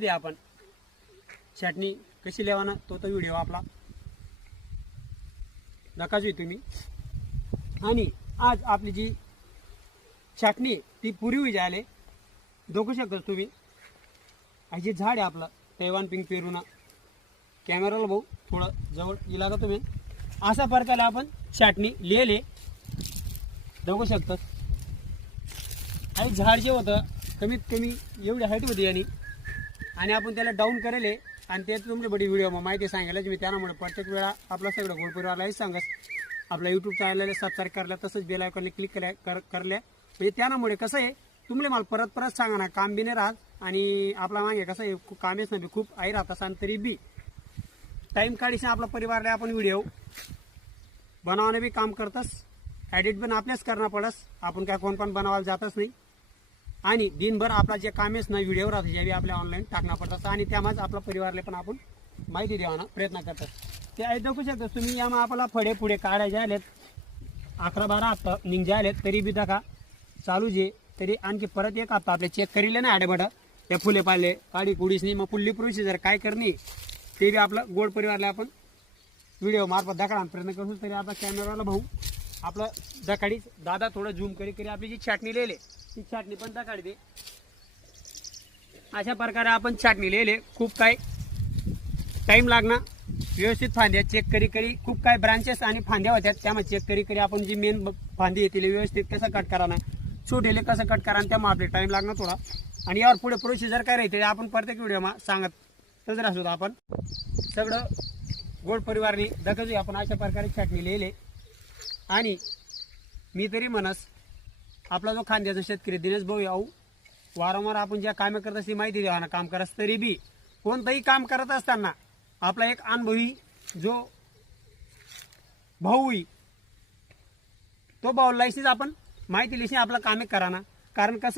दे आपण. चटणी कशी लेवाना तो तो व्हिडिओ आपला. नकाच तुम्ही. आणि आज आपली जी चटणी ती पुरी होई जायले. दोघू शकता तुम्ही. आणि जे झाड आहे आपलं तैवान पिंक पेरूना. कॅमेराला भाऊ थोडं जवळ येला का तुम्ही. अशा प्रकारे आपण चटणी लिहिले. दोघू शकतात. आणि झाड जे होतं कमीत कमी एवढी हाईट होती यांनी आणि आपण त्याला डाऊन करेल. आणि ते तुमच्या बडी व्हिडिओ माहिती सांगायला मी त्यामुळे प्रत्येक वेळा आपला सगळं गोलपुरीवालाही सांगस आपला यूट्यूब चॅनलला सबस्क्राईब करल्या तसंच बेल आयकॉनला क्लिक केल्या कर करल्या. म्हणजे त्यामुळे कसं आहे तुम्हाला मला परत परत सांगा ना काम बी नाही राहत आणि आपला मागे कसं आहे खूप कामेच नाही खूप आई राहत आणि तरी बी. टाईम काढीशी आपला परिवारला आपण व्हिडिओ बनवणं बी काम करतस. ॲडिट पण आपल्याच करणं पडस. आपण काय कोण पण बनवायला जातच नाही. आणि दिनभर आपला जे कामेच ना व्हिडिओ राहतो ज्यावेळी आपल्या ऑनलाईन टाकणं पडतात आणि त्यामुळेच आपल्या परिवारला पण आपण माहिती देवाना प्रयत्न करतात ते आहे दाखवू शकता तुम्ही यामा आपला फडे पुढे काढायचे आलेत अकरा बारा हप्ता निघजे आलेत तरी बी दाखा चालू जे तरी आणखी परत एक हप्ता आपले चेक करीले ना आडेबड. ते फुले पाळले काडी कुडीस नाही मग पुल्ली पुरुषी जर काय करणे ते बी आपलं गोड परिवारला आपण व्हिडिओ मार्फत दाखवा प्रयत्न करू तरी आता कॅमेराला भाऊ आपलं दकाडी दादा थोडं झूम करी करी आपली जी छाटणी लिहिले ती छाटणी पण दाखाडी अशा प्रकारे आपण छाटणी लिहिले. खूप काय टाईम लागणार. व्यवस्थित फांद्या चेक करी करी. खूप काय ब्रांचेस आणि फांद्या होत्या. त्यामुळे चेक करी करी. आपण जी मेन फांदी येतील व्यवस्थित कसं कट करा ना छोटेले कसं कट करा त्यामुळे आपले टाईम लागणार थोडा. आणि यावर पुढे प्रोसिजर काय राहते आपण प्रत्येक व्हिडिओ सांगत तसं राहतो आपण. सगळं गोड परिवारने दखजू आपण अशा प्रकारे छाटणी लिहिले. आणि मी तरी म्हणस आपला जो खांद्याचा शेतकरी दिनेश भाऊ आऊ वारंवार आपण ज्या कामे करत असते माहिती द्यावा ना काम करत तरी बी. कोणतंही काम करत असताना आपला एक अनुभवी जो भाऊ तो भाऊ लायसीच आपण माहिती लिहिशी आपलं कामे करा ना. कारण कसं